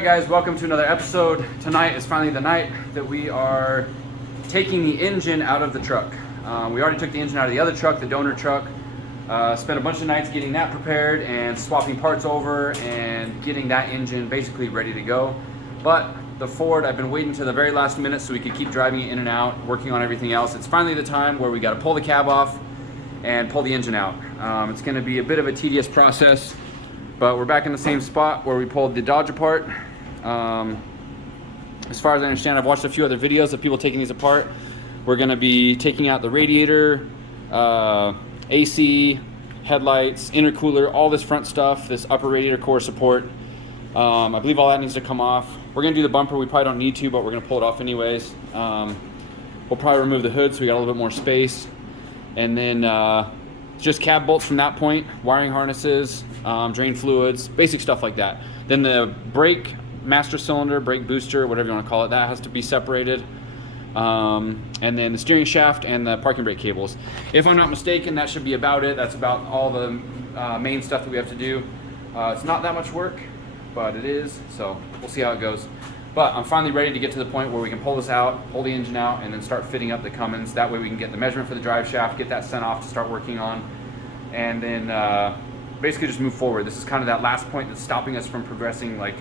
Alright guys, welcome to another episode. Tonight is finally the night that we are taking the engine out of the truck. We already took the engine out of the other truck, the donor truck. Spent a bunch of nights getting that prepared and swapping parts over and getting that engine basically ready to go. But the Ford, I've been waiting to the very last minute so we could keep driving it in and out, working on everything else. It's finally the time where we got to pull the cab off and pull the engine out. It's going to be a bit of a tedious process, but we're back in the same spot where we pulled the Dodge apart. As far as I understand, I've watched a few other videos of people taking these apart. We're going to be taking out the radiator, AC, headlights, intercooler, all this front stuff, this upper radiator core support. I believe all that needs to come off. We're going to do the bumper. We probably don't need to, but we're going to pull it off anyways. We'll probably remove the hood so we got a little bit more space. And then just cab bolts from that point, wiring harnesses, drain fluids, basic stuff like that. Then the brake master cylinder, brake booster, whatever you want to call it, that has to be separated. And then the steering shaft and the parking brake cables. If I'm not mistaken, that should be about it. That's about all the main stuff that we have to do. It's not that much work, but it is, so we'll see how it goes. But I'm finally ready to get to the point where we can pull this out, pull the engine out, and then start fitting up the Cummins. That way we can get the measurement for the drive shaft, get that sent off to start working on, and then basically just move forward. This is kind of that last point that's stopping us from progressing, like,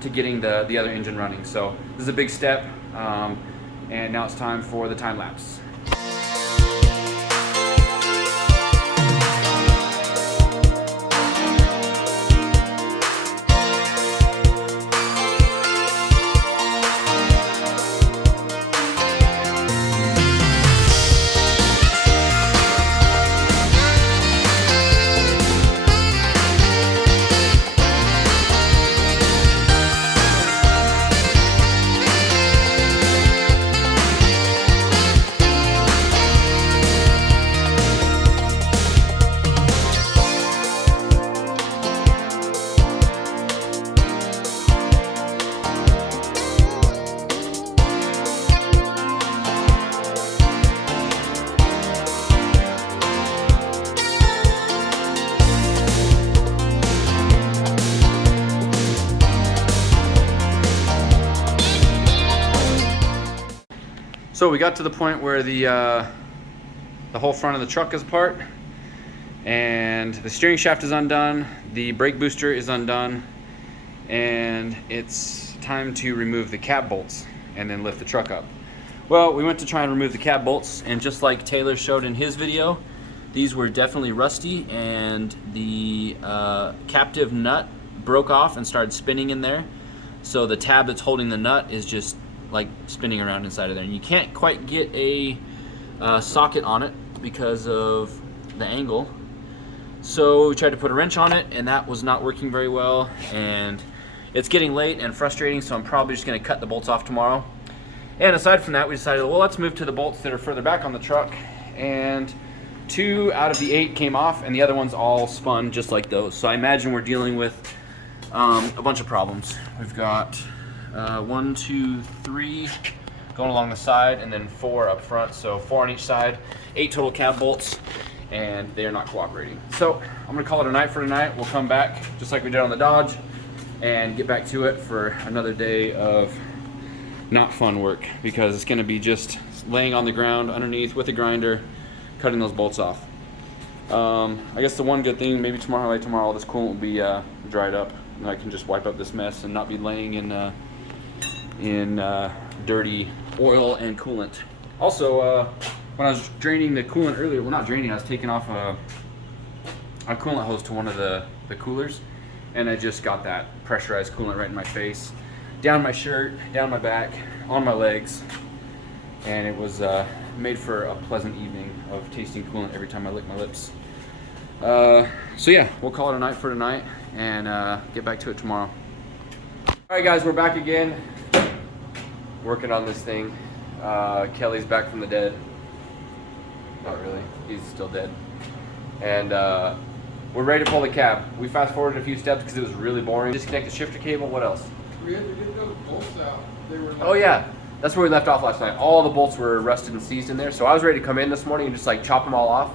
to getting the other engine running. So this is a big step, and now it's time for the time lapse. So we got to the point where the whole front of the truck is apart, and the steering shaft is undone, the brake booster is undone, and it's time to remove the cab bolts and then lift the truck up. Well, we went to try and remove the cab bolts, and just like Taylor showed in his video, these were definitely rusty, and the captive nut broke off and started spinning in there. So the tab that's holding the nut is just like spinning around inside of there, and you can't quite get a socket on it because of the angle. So we tried to put a wrench on it, and that was not working very well, and it's getting late and frustrating, so I'm probably just going to cut the bolts off tomorrow. And aside from that, we decided, well, let's move to the bolts that are further back on the truck, and 2 out of the 8 came off, and the other ones all spun just like those. So I imagine we're dealing with a bunch of problems. We've got 1, 2, 3 going along the side, and then 4 up front, so 4 on each side, 8 total cab bolts, and they are not cooperating. So I'm gonna call it a night for tonight. We'll come back just like we did on the Dodge and get back to it for another day of not fun work, because it's gonna be just laying on the ground underneath with a grinder, cutting those bolts off. I guess the one good thing, maybe tomorrow, all this coolant will be dried up, and I can just wipe up this mess and not be laying in dirty oil and coolant. Also, when I was draining the coolant earlier, well, not draining, I was taking off a coolant hose to one of the coolers, and I just got that pressurized coolant right in my face, down my shirt, down my back, on my legs, and it was made for a pleasant evening of tasting coolant every time I lick my lips. So yeah, we'll call it a night for tonight, and get back to it tomorrow. Alright guys, we're back again, working on this thing. Kelly's back from the dead. Not really, he's still dead. And we're ready to pull the cab. We fast forwarded a few steps because it was really boring. Disconnect the shifter cable, what else? We had to get those bolts out. They were Oh yeah, that's where we left off last night. All the bolts were rusted and seized in there, so I was ready to come in this morning and just like chop them all off.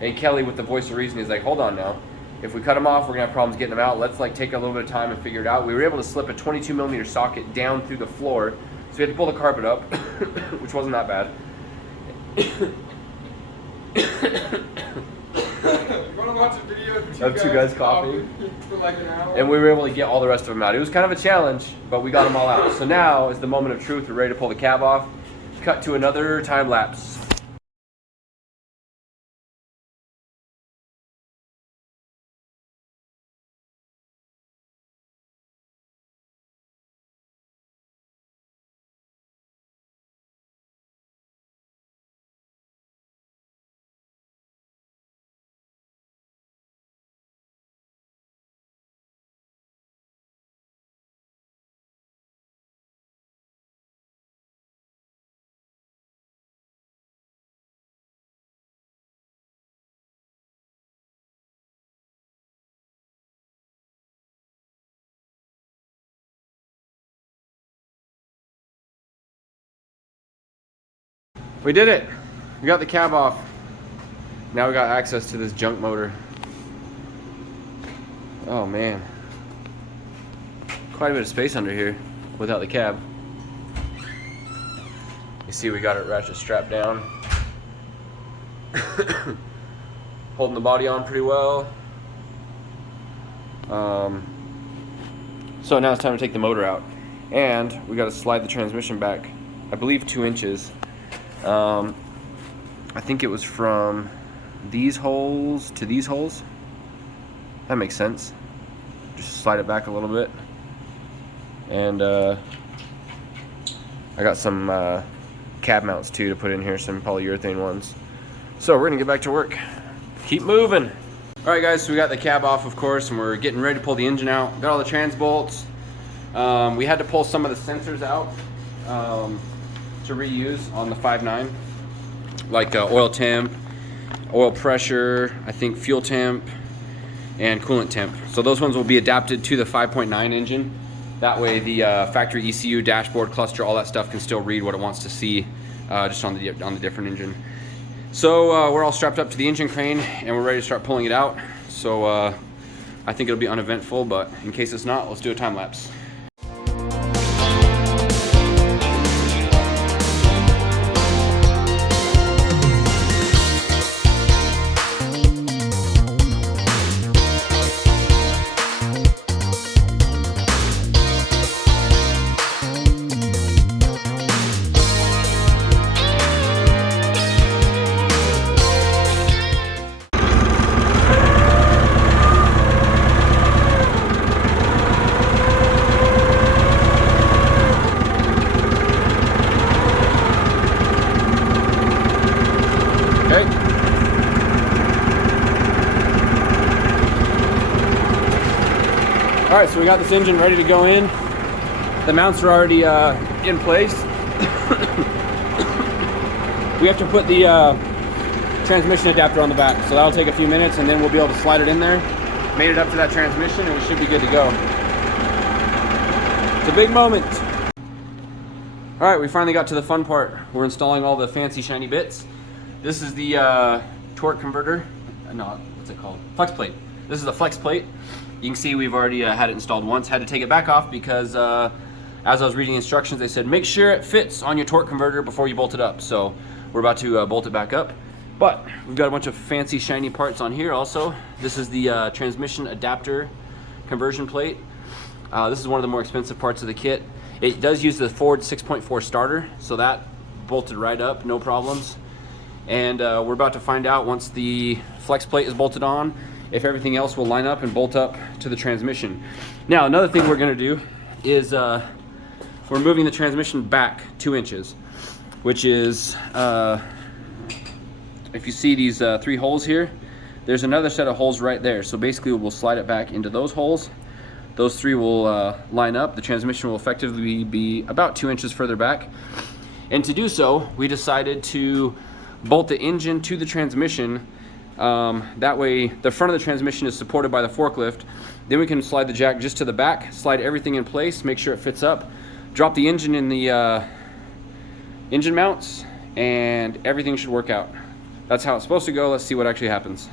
And Kelly, with the voice of reason, is like, hold on now. If we cut them off, we're gonna have problems getting them out. Let's like take a little bit of time and figure it out. We were able to slip a 22mm socket down through the floor, so we had to pull the carpet up, which wasn't that bad. Watch a video of two guys coughing for like an hour. And we were able to get all the rest of them out. It was kind of a challenge, but we got them all out. So now is the moment of truth. We're ready to pull the cab off. Cut to another time lapse. We did it. We got the cab off. Now we got access to this junk motor. Oh man. Quite a bit of space under here without the cab. You see we got it ratchet strapped down. Holding the body on pretty well. So now it's time to take the motor out. And we got to slide the transmission back, I believe 2 inches. I think it was from these holes to these holes. That makes sense. Just slide it back a little bit. And I got some cab mounts too to put in here, some polyurethane ones. So we're gonna get back to work. Keep moving. All right guys, so we got the cab off of course, and we're getting ready to pull the engine out. Got all the trans bolts. We had to pull some of the sensors out to reuse on the 5.9, like oil temp, oil pressure, I think fuel temp, and coolant temp. So those ones will be adapted to the 5.9 engine. That way the factory ECU, dashboard, cluster, all that stuff can still read what it wants to see just on the different engine. So we're all strapped up to the engine crane and we're ready to start pulling it out. So I think it'll be uneventful, but in case it's not, let's do a time lapse. All right, so we got this engine ready to go in. The mounts are already in place. We have to put the transmission adapter on the back, so that'll take a few minutes and then we'll be able to slide it in there. Made it up to that transmission and we should be good to go. It's a big moment. All right, we finally got to the fun part. We're installing all the fancy shiny bits. This is the torque converter. No, what's it called? Flex plate. This is the flex plate. You can see we've already had it installed once. Had to take it back off because as I was reading instructions, they said make sure it fits on your torque converter before you bolt it up. So we're about to bolt it back up. But we've got a bunch of fancy shiny parts on here also. This is the transmission adapter conversion plate. This is one of the more expensive parts of the kit. It does use the Ford 6.4 starter, so that bolted right up, no problems. And we're about to find out once the flex plate is bolted on if everything else will line up and bolt up to the transmission. Now, another thing we're gonna do is we're moving the transmission back 2 inches, which is, if you see these 3 holes here, there's another set of holes right there. So basically we'll slide it back into those holes. Those 3 will line up. The transmission will effectively be about 2 inches further back. And to do so, we decided to bolt the engine to the transmission. That way the front of the transmission is supported by the forklift. Then we can slide the jack just to the back, slide everything in place, make sure it fits up, drop the engine in the engine mounts, and everything should work out. That's how it's supposed to go. Let's see what actually happens.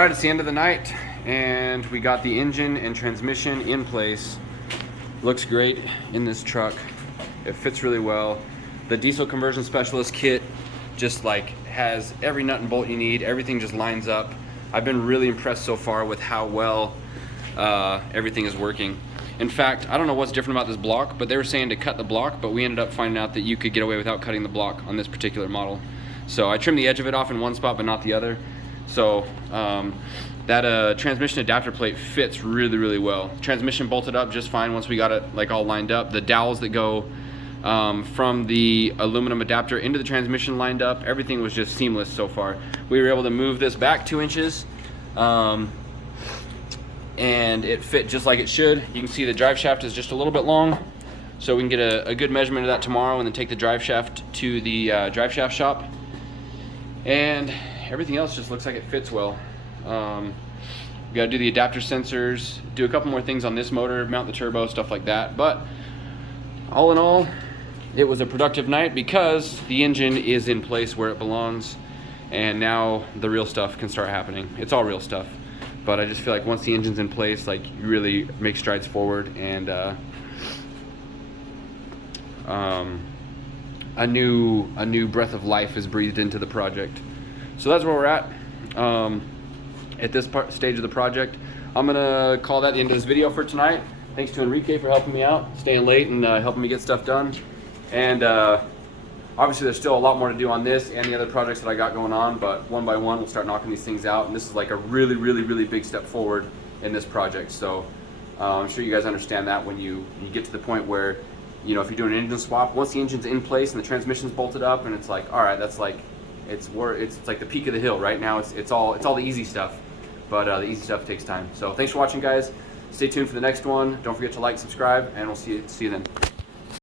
right, it's the end of the night, and we got the engine and transmission in place. Looks great in this truck. It fits really well. The diesel conversion specialist kit just like has every nut and bolt you need. Everything just lines up. I've been really impressed so far with how well everything is working. In fact, I don't know what's different about this block, but they were saying to cut the block, but we ended up finding out that you could get away without cutting the block on this particular model. So I trimmed the edge of it off in one spot, but not the other. So that transmission adapter plate fits really, really well. Transmission bolted up just fine once we got it like all lined up. The dowels that go from the aluminum adapter into the transmission lined up, everything was just seamless so far. We were able to move this back 2 inches. And it fit just like it should. You can see the drive shaft is just a little bit long, so we can get a good measurement of that tomorrow and then take the drive shaft to the drive shaft shop. And everything else just looks like it fits well. We gotta do the adapter sensors, do a couple more things on this motor, mount the turbo, stuff like that. But all in all, it was a productive night because the engine is in place where it belongs, and now the real stuff can start happening. It's all real stuff. But I just feel like once the engine's in place, like, you really make strides forward, and a new breath of life is breathed into the project. So that's where we're at this stage of the project. I'm gonna call that the end of this video for tonight. Thanks to Enrique for helping me out, staying late and helping me get stuff done. And obviously there's still a lot more to do on this and the other projects that I got going on, but one by one we'll start knocking these things out, and this is like a really, really, really big step forward in this project. So I'm sure you guys understand that when you get to the point where, you know, if you're doing an engine swap, once the engine's in place and the transmission's bolted up, and it's like, all right, that's like, it's like the peak of the hill. Right now it's all the easy stuff, but the easy stuff takes time. So thanks for watching, guys. Stay tuned for the next one. Don't forget to like, subscribe, and we'll see you then.